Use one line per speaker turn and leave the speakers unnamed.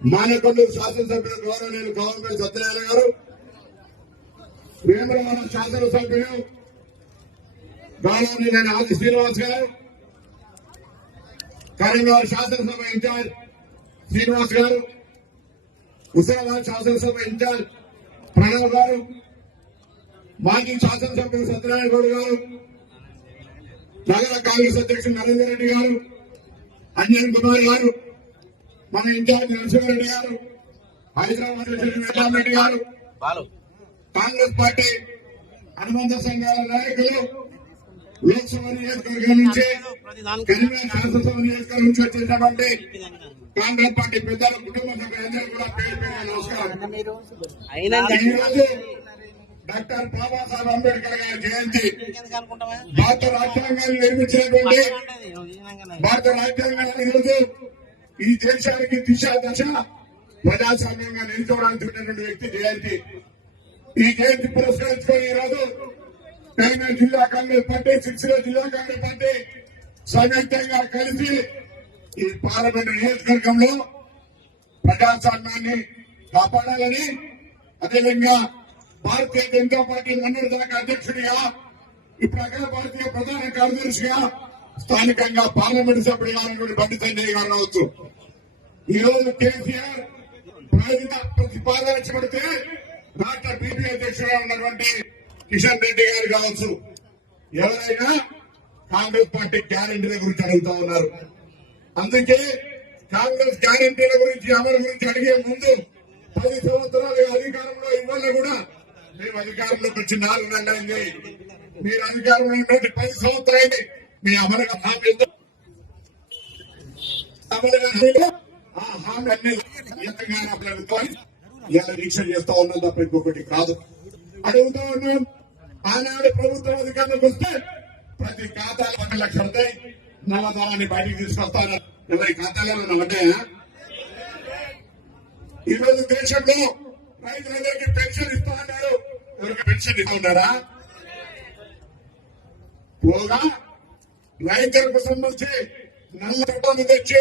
మానకొండూరు శాసనసభ్యులు గౌరవనీయులు గవర్నమెంట్ సత్యనారాయణ గారు వేమరవరం శాసనసభ్యులు గౌరవనీయులైన ఆది శ్రీనివాస్ గారు కరీంనగర్ శాసనసభ ఇన్ఛార్జ్ శ్రీనివాస్ గారు హుసేనాబాద్ శాసనసభ ఇన్ఛార్జ్ ప్రణవ్ గారు మాజీ శాసనసభ్యులు సత్యనారాయణ గౌడ్ గారు నగర కాంగ్రెస్ అధ్యక్షుడు నరేందర్ రెడ్డి గారు అంజన్ కుమార్ గారు మన ఇన్ఛార్జ్ నరసింహారెడ్డి గారు హైదరాబాద్ రెడ్డి గారు కాంగ్రెస్ పార్టీ అనుబంధ సంఘాల నాయకులు లోక్సభ నియోజకవర్గం నుంచి కరీంనగర్ శాసనసభ నియోజకవర్గం నుంచి వచ్చేసినటువంటి కాంగ్రెస్ పార్టీ పెద్దల కుటుంబ సభ్యులందరూ కూడా పేరు పేరు నమస్కారం
అయినా
ఈ రోజు డాక్టర్ బాబాసాహెబ్ అంబేద్కర్ గారి జయంతి భారత రాజ్యాంగాన్ని నిర్మించినటువంటి. భారత రాజ్యాంగాన్ని ఈరోజు ఈ దేశానికి దిశ దశ ప్రజాస్వామ్యంగా నిలుచోవడానికి ఉన్నటువంటి వ్యక్తి జయంతి ఈ జయంతి పురస్కరించుకొని ఈ రోజు తెలంగాణ జిల్లా కాంగ్రెస్ పార్టీ సిరిసిల్ల జిల్లా కాంగ్రెస్ పార్టీ సంయుక్తంగా కలిసి ఈ పార్లమెంట్ నియోజకవర్గంలో ప్రజాస్వామ్యాన్ని కాపాడాలని అదేవిధంగా భారతీయ జనతా పార్టీ మొన్నటి శాఖ అధ్యక్షుడిగా ఇప్పుడు అఖిల భారతీయ ప్రధాన కార్యదర్శిగా స్థానికంగా పార్లమెంట్ సభ్యుడిగా ఉన్నటువంటి బండి సంజయ్ గారు రావచ్చు. ఈరోజు కేసీఆర్ ప్రజల ప్రతిపాదన పెడితే డాక్టర్ బీపీ అధ్యక్షుడుగా ఉన్నటువంటి కిషన్ రెడ్డి గారు కావచ్చు. ఎవరైనా కాంగ్రెస్ పార్టీ గ్యారంటీల గురించి అడుగుతా ఉన్నారు. అందుకే కాంగ్రెస్ గ్యారంటీల గురించి అమలు గురించి అడిగే ముందు పది సంవత్సరాలు అధికారంలో ఇవ్వాలి కూడా మేము అధికారంలోకి వచ్చి నాలుగు నెలలైంది మీరు అధికారంలో ఉన్నటువంటి పది సంవత్సరాలు మీ అమలుగా హామీ అమలుగా అన్ని తెలంగాణ ప్రభుత్వం ఇలా దీక్ష చేస్తా ఉన్నది తప్ప ఇంకొకటి కాదు. అడుగుతా ఉన్నాం. ఆనాడు ప్రభుత్వం అధికారంలోకి వస్తే ప్రతి ఖాతాలో ఒక లక్ష ఉంటాయి నల్లధనాన్ని బయటికి తీసుకొస్తాను ఎవరి ఖాతాలో ఉంటాయా ఈరోజు దేశంలో రైతులందరికీ పెన్షన్ ఇస్తా ఉన్నారు. ఎవరికి పెన్షన్ ఇస్తా ఉన్నారా? పోగా రైతులకు సంబంధించి నల్ల చట్టాన్ని తెచ్చి